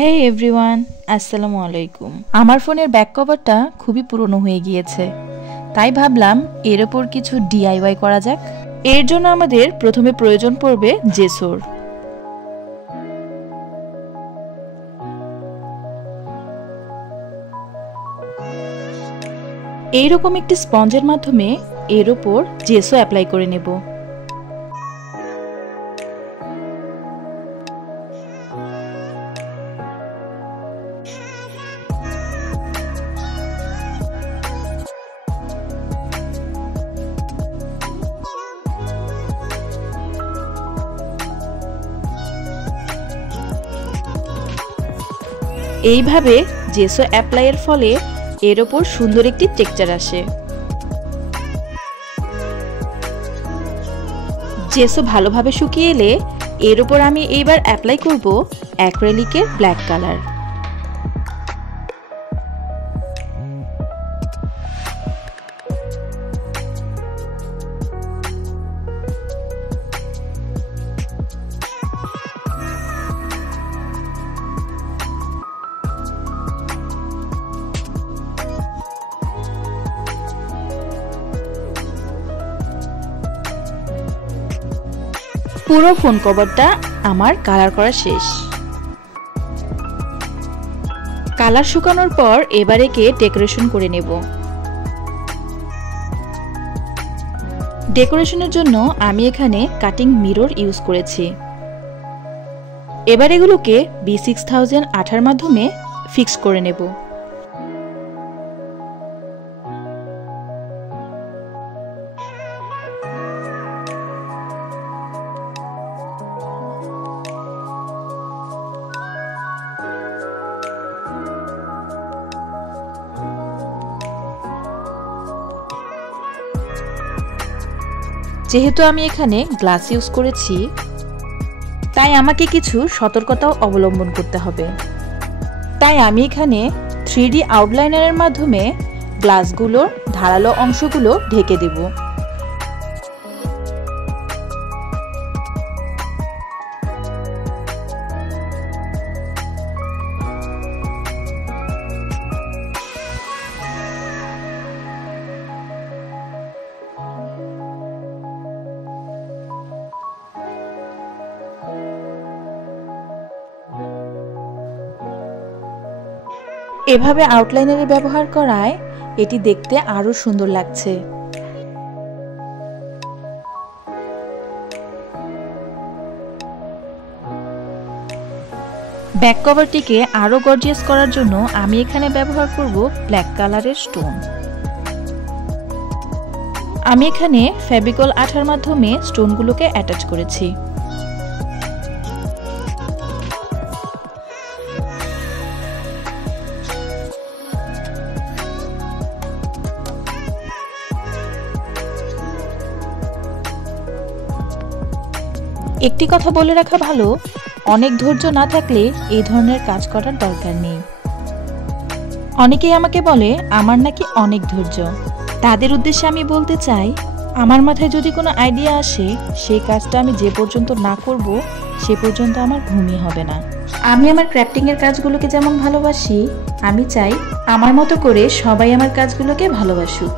হেই everyone, আসসালামু আলাইকুম। আমার ফোনের ব্যাক কভারটা খুবই পুরনো হয়ে গিয়েছে, তাই ভাবলাম এর ওপর কিছু ডিআইওয়াই করা যাক। এর জন্য আমাদের প্রথমে প্রয়োজন পড়বে জেসোর। এইরকম একটি স্পঞ্জের মাধ্যমে এর ওপর জেসো অ্যাপ্লাই করে নেব। এইভাবে জেসো অ্যাপ্লাইয়ের ফলে এর ওপর সুন্দর একটি টেক্সচার আসে। জেসো ভালোভাবে শুকিয়ে এলে এর ওপর আমি এইবার অ্যাপ্লাই করব অ্যাক্রিলিকের ব্ল্যাক কালার। পুরো ফোন কভারটা আমার কালার করা শেষ। কালার শুকানোর পর এবার একে ডেকোরেশন করে নেব। ডেকোরেশনের জন্য আমি এখানে কাটিং মিরর ইউজ করেছি। এবার এগুলোকে B6000 আঠার মাধ্যমে ফিক্স করে নেব। যেহেতু আমি এখানে গ্লাস ইউজ করেছি, তাই আমাকে কিছু সতর্কতাও অবলম্বন করতে হবে। তাই আমি এখানে 3D আউটলাইনারের মাধ্যমে গ্লাসগুলোর ধারালো অংশগুলো ঢেকে দেব। এভাবে আউটলাইনারের ব্যবহার করায় এটি দেখতে আরো সুন্দর লাগছে। ব্যাক কভারটিকে আরো গর্জিয়াস করার জন্য আমি এখানে ব্যবহার করব ব্ল্যাক কালারের স্টোন। আমি এখানে ফেভিকল আঠার মাধ্যমে স্টোনগুলোকে অ্যাটাচ করেছি। একটি কথা বলে রাখা ভালো, অনেক ধৈর্য না থাকলে এই ধরনের কাজ করার দরকার নেই। অনেকেই আমাকে বলে আমার নাকি অনেক ধৈর্য। তাদের উদ্দেশ্যে আমি বলতে চাই, আমার মাথায় যদি কোনো আইডিয়া আসে, সেই কাজটা আমি যে পর্যন্ত না করব সে পর্যন্ত আমার ঘুমই হবে না। আমি আমার ক্রাফটিংয়ের কাজগুলোকে যেমন ভালোবাসি, আমি চাই আমার মতো করে সবাই আমার কাজগুলোকে ভালোবাসুক।